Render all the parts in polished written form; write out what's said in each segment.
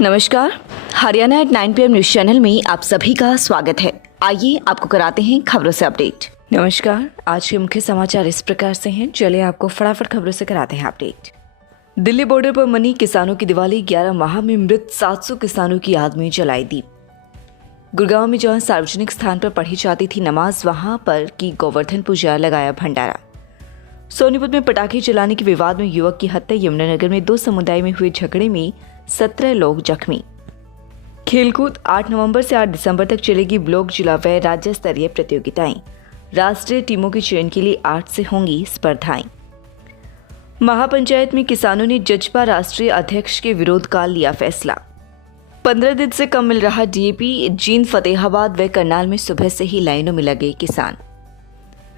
नमस्कार, Haryana at 9 PM news channel में आप सभी का स्वागत है। आइए आपको कराते हैं खबरों से अपडेट। नमस्कार, आज के मुख्य समाचार इस प्रकार से हैं। चलिए आपको फटाफट खबरों से कराते हैं अपडेट। दिल्ली बॉर्डर पर मनी किसानों की दिवाली, 11 माह में मृत 700 किसानों की याद में जलाई दीप। गुड़गांव में जहां सार्वजनिक स्थान पर पढ़ी जाती थी नमाज, वहां पर की गोवर्धन पूजा, लगाया भंडारा। सोनीपत में पटाखे जलाने के विवाद में युवक की हत्या। यमुनानगर में 2 समुदाय में हुए झगड़े में 17 लोग जख्मी। खेलकूद, 8 नवंबर से 8 दिसंबर तक चलेगी ब्लॉक, जिला व राज्य स्तरीय प्रतियोगिताएं। राष्ट्रीय टीमों के चयन के लिए 8 से होंगी स्पर्धाएं। महापंचायत में किसानों ने जजपा राष्ट्रीय अध्यक्ष के विरोध का लिया फैसला। 15 दिन से कम मिल रहा डीएपी। जींद, फतेहाबाद व करनाल में सुबह से ही लाइनों में लगे किसान।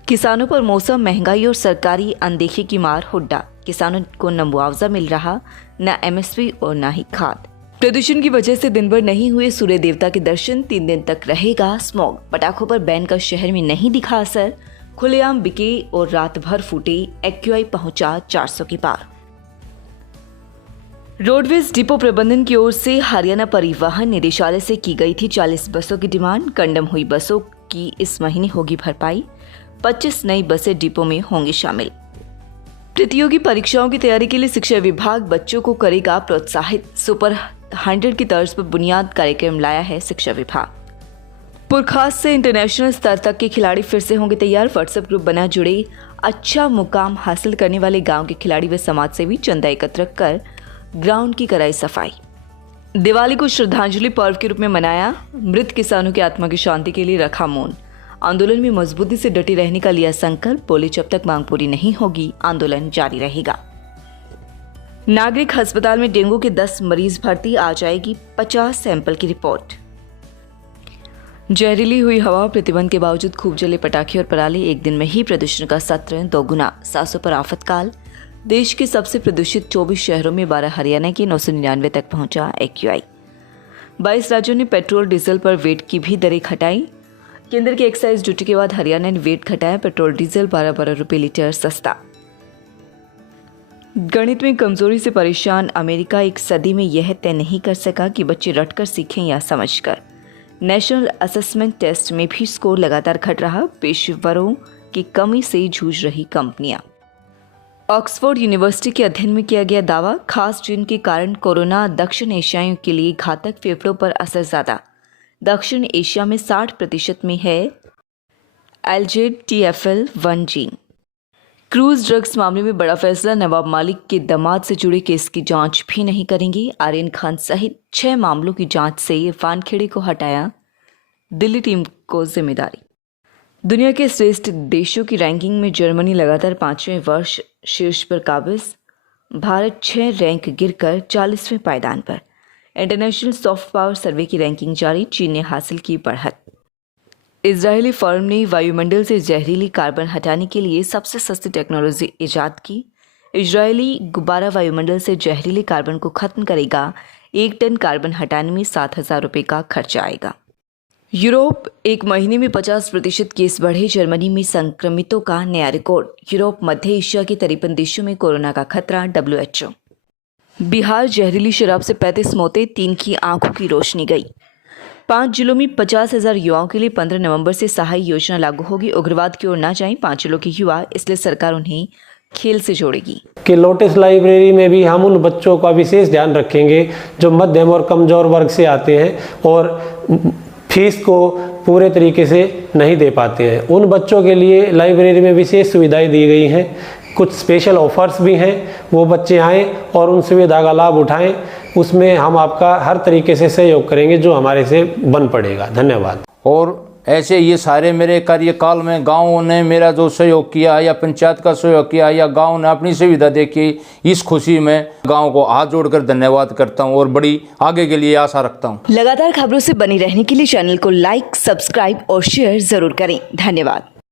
किसानों पर मौसम, महंगाई और सरकारी अनदेखी की मार हुड्डा। किसानों को न मुआवजा मिल रहा, न एमएसपी और न ही खाद। प्रदूषण की वजह से दिन भर नहीं हुए सूर्य देवता के दर्शन। 3 दिन तक रहेगा स्मॉग। पटाखों पर बैन का शहर में नहीं दिखा असर। खुलेआम बिके और रात भर फूटे। एक्यूआई पहुंचा 400 के पार। रोडवेज डिपो प्रबंधन की ओर से हरियाणा परिवहन निदेशालय से की गई थी 40 बसों की डिमांड। कंडम हुई बसों की इस महीने होगी भरपाई। 25 नई बसें डिपो में होंगी शामिल। प्रतियोगी परीक्षाओं की तैयारी के लिए शिक्षा विभाग बच्चों को करेगा प्रोत्साहित। सुपर 100 की तर्ज पर बुनियाद कार्यक्रम लाया है शिक्षा विभाग। पुरखास से इंटरनेशनल स्तर तक के खिलाड़ी फिर से होंगे तैयार। व्हाट्सएप ग्रुप बना जुड़े। अच्छा मुकाम हासिल करने वाले गांव के खिलाड़ी व समाज सेवी चंदा एकत्र कर ग्राउंड की कराई सफाई। दिवाली को श्रद्धांजलि पर्व के रूप में मनाया। मृत किसानों की आत्मा की शांति के लिए रखा मौन। आंदोलन में मजबूती से डटे रहने का लिया संकल्प। बोले जब तक मांग पूरी नहीं होगी आंदोलन जारी रहेगा। नागरिक अस्पताल में डेंगू के 10 मरीज भर्ती। आ जाएगी 50 सैंपल की रिपोर्ट। जहरीली हुई हवा, प्रतिबंध के बावजूद खूब जले पटाखे और पराली। एक दिन में ही प्रदूषण का सत्र 2 गुना। 700 पर आफतकाल। देश के सबसे प्रदूषित 24 शहरों में 12 हरियाणा के 999 तक पहुंचा एक्यूआई। 22 राज्यों ने पेट्रोल डीजल पर वेट की भी दरें घटाई। केंद्र की एक्साइज ड्यूटी के बाद हरियाणा ने वेट घटाया। पेट्रोल डीजल 12 रुपए लीटर सस्ता। गणित में कमजोरी से परेशान अमेरिका 1 सदी में यह तय नहीं कर सका कि बच्चे रटकर सीखें या समझकर। नेशनल असेसमेंट टेस्ट में भी स्कोर लगातार घट रहा। पेशेवरों की कमी से जूझ रही कंपनियां। ऑक्सफोर्ड यूनिवर्सिटी के अध्ययन में किया गया दावा, खास जीन के कारण कोरोना दक्षिण एशियाइयों के लिए घातक, फेफड़ों पर असर ज्यादा। दक्षिण एशिया में 60% में है LZTFL1 जीन। क्रूज ड्रग्स मामले में बड़ा फैसला। नवाब मालिक के दामाद से जुड़े केस की जांच भी नहीं करेंगे। आर्यन खान सहित 6 मामलों की जांच से इरफान खेड़े को हटाया। दिल्ली टीम को जिम्मेदारी। दुनिया के श्रेष्ठ देशों की रैंकिंग में जर्मनी लगातार 5वें वर्ष शीर्ष पर काबिज। भारत 6 रैंक गिरकर 40वें पायदान पर। इंटरनेशनल सॉफ्ट पावर सर्वे की रैंकिंग जारी। चीन ने हासिल की बढ़त। इजरायली फर्म ने वायुमंडल से जहरीली कार्बन हटाने के लिए सबसे सस्ती टेक्नोलॉजी इजाद की। इजरायली गुब्बारा वायुमंडल से जहरीले कार्बन को खत्म करेगा। 1 टन कार्बन हटाने में 7,000 रुपये का खर्चा आएगा। यूरोप, 1 महीने में 50% केस बढ़े। जर्मनी में संक्रमितों का नया रिकॉर्ड। यूरोप, मध्य एशिया के 53 देशों में कोरोना का खतरा। WHO। बिहार, जहरीली शराब से 35 मौतें, 3 की आंखों की रोशनी गई। 5 जिलों में 50,000 युवाओं के लिए 15 नवंबर से सहाय योजना लागू होगी। उग्रवाद की ओर न जाएं 5 जिलों के युवा, इसलिए सरकार उन्हें खेल से जोड़ेगी। कि लोटस लाइब्रेरी में भी हम उन बच्चों का विशेष ध्यान रखेंगे जो मध्यम और कमजोर वर्ग से आते हैं और फीस को पूरे तरीके से नहीं दे पाते हैं। उन बच्चों के लिए लाइब्रेरी में विशेष सुविधाएं दी गई हैं। कुछ स्पेशल ऑफर्स भी हैं। वो बच्चे आएँ और उन सुविधा का लाभ उठाएं। उसमें हम आपका हर तरीके से सहयोग करेंगे जो हमारे से बन पड़ेगा। धन्यवाद। और ऐसे ये सारे मेरे कार्यकाल में गाँव ने मेरा जो सहयोग किया या पंचायत का सहयोग किया या गाँव ने अपनी सुविधा देखी, इस खुशी में गाँव को हाथ जोड़कर धन्यवाद करता हूँ और बड़ी आगे के लिए आशा रखता हूँ। लगातार खबरों से बनी रहने के लिए चैनल को लाइक, सब्सक्राइब और शेयर जरूर करें। धन्यवाद।